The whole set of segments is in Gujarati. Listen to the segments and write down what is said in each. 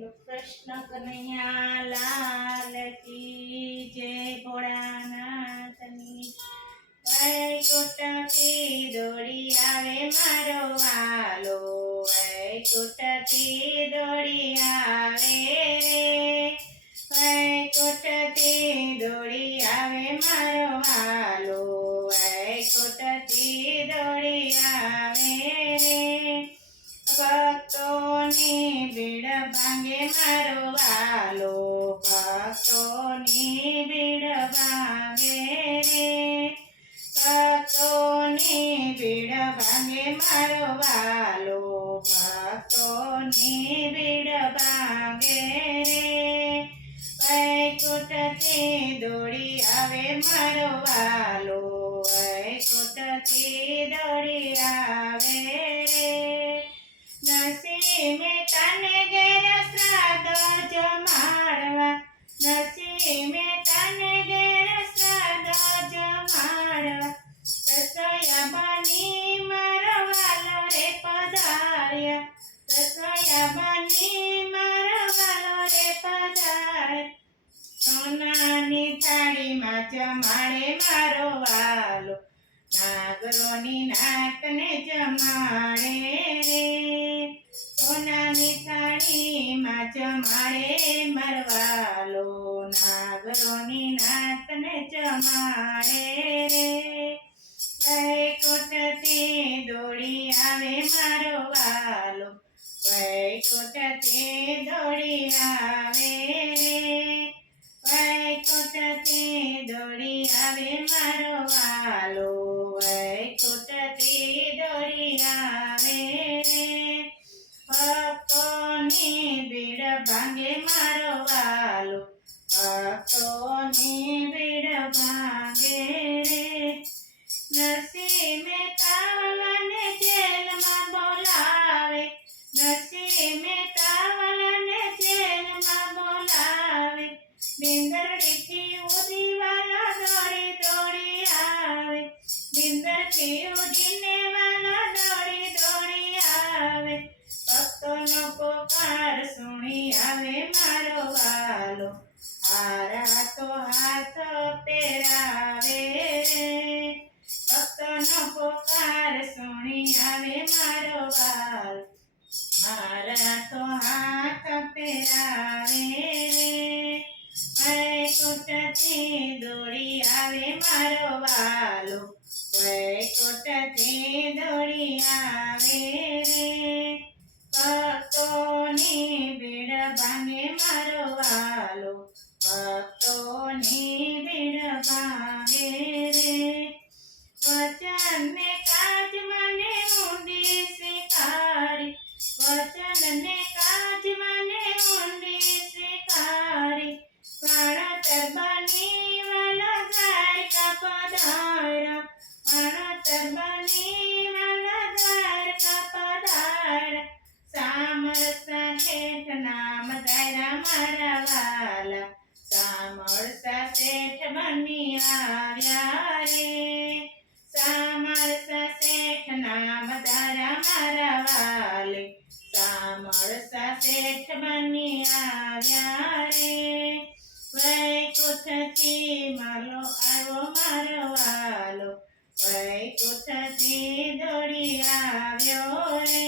બોલો, કૃષ્ણ કનૈયા લાલ કી જય ભોળાનાથની. વૈકુંઠથી દોડી આવે મારો વાલો વૈકુંઠથી દોડી આવે ભાંગે મારો વાલો ભક્તોની ભીડ ભાંગે રે ભક્તોની ભીડ ભાંગે મારો વાલો ભક્તોની ભીડ ભાંગે રે વૈકુંઠથી દોડી આવે મારો વાલો વૈકુંઠથી દોડી આવે રે નસીમે તને ઘેર રસોયા બની મારો વાલો રે પધાર. સોનાની થાળીમાં જમાડે મારો વાલો. નાગરોની નાકને જમાડે રે. સોનાની થાળીમાં જમાડે મરવાલો નાગરોની નાકને જમાડે રે. વૈકુંઠથી દોડી આવે મારો વાલો. વૈકુંઠથી દોડી આવે રે વૈકુંઠથી દોડી આવે મારો વાલો. વૈકુંઠથી દોડી આવે ભક્તોની ભીડ ભાંગે મારો વાલો. ઉડીને વાલા દોડી દોડી આવે. ભક્તોનો પોકાર સુણી આવે મારો વાલો. હારા તો હાથ પહેરાવે. ભક્તોનો પોકાર સુણી આવે મારો વાલ. વચન ને કાજ મને ઊંડી સ્વીકારી ભણતર બની વાલા દ્વારકા પધારા ભણતર બની વાલા દ્વારકા પધારા. સામરસા શેઠ નામ તારા મારા વાલા સામરસા શેઠ બની આવ્યા રે. સામરસા શેઠ નામ તારા મારા વાલે સામરસા શેઠ બની આવ્યા રે. વૈકુંઠથી માલો આવ્યો મારો વાલો વૈકુંઠથી દોડી આવ્યો રે.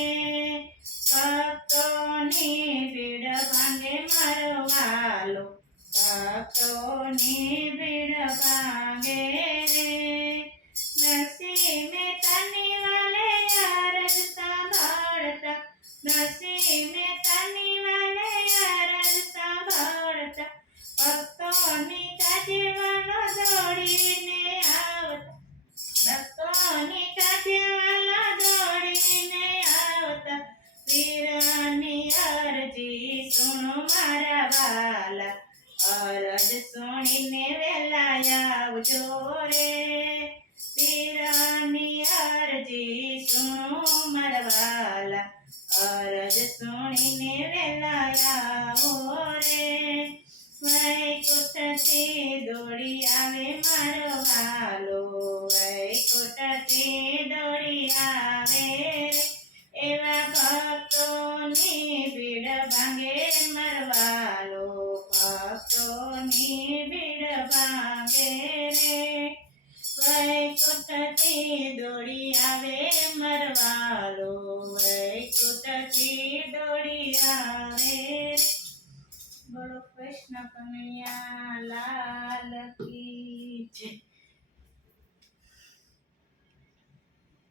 ભક્તોની ભીડ ભાંગે મારો વાલો ભક્તોની ભીડ નસીમે તની વાલે અરજ સાંભળતા ભક્તોની દોડીને આવતા, ભક્તોની કાજેવાલો દોડીને આવતા પીરની અરજી સુણો મારા અરજ સુણીને વેલા આવજો રે. સુણીને વેલા આવો રે વૈકુંઠથી દોડી આવે મારો વાલો વૈકુંઠથી દોડી આવે એવા ભક્તોની ભીડ ભાંગે મરવાલો ભક્તોની ભીડ ભાંગે રે વૈકુંઠથી દોડી આવે મરવાલો આવે બળો કૃષ્ણ કનૈયા લાલ કી જય.